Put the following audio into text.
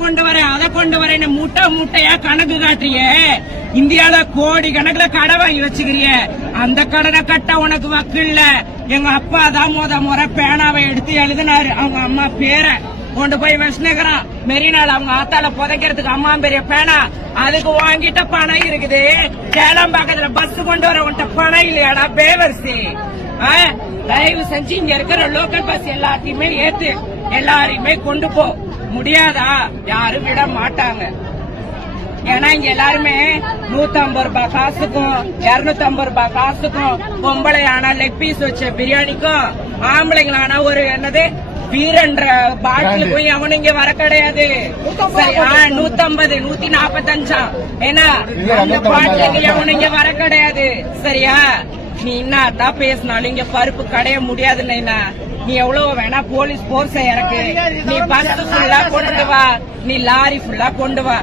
கொண்டு வரேன் அதை கொண்டு வரேன்னு மூட்டையா கணக்கு காட்டுறியே. இந்தியால கோடி கணக்குல கடை வாங்கி வச்சுக்கிறிய. அந்த கடனை கட்ட உனக்கு வக்கு இல்ல. எங்க அப்பா தான் முறை பேனாவை எடுத்து எழுதினாரு. அவங்க அம்மா பேரை கொண்டு போய் வச்சுக்கிறான் மெரினால. அவங்க ஆத்தால புதைக்கிறதுக்கு அம்மா பெரிய பேனா. அதுக்கு வாங்கிட்ட பணம் இருக்குது. சேலம்பாக்கத்துல பஸ் கொண்டு வர உன்ட்ட பணம் இல்லையாடா பேவர்சி. தயவு செஞ்சு இங்க இருக்கிற லோக்கல் பஸ் எல்லாத்தையுமே ஏத்து எல்லாரையுமே கொண்டு போ. முடியாதா? யாரும் விட மாட்டாங்க. ஏன்னா இங்க எல்லாருமே 150 ரூபாய் காசுக்கும் 250 ரூபாய் காசுக்கும், பொம்பளை ஆனா லெக் பீஸ் வச்ச பிரியாணிக்கும், ஆம்பளைங்களானா ஒரு என்னது வீரன்ற பாட்டிலுக்கும் எவனும் இங்க வர கிடையாது. 150 145 ஏன்னா அந்த பாட்டிலுக்கு எவனும் இங்க வர கிடையாது. சரியா? நீ என்னத்தான் பேசினாலும் இங்க பருப்பு கடைய முடியாதுன்னு. நீ எவ்வளவு வேணா போலீஸ் போர்ஸ இறக்கு, நீ பஸ் ஃபுல்லா கொண்டு வா, நீ லாரி ஃபுல்லா கொண்டு வா.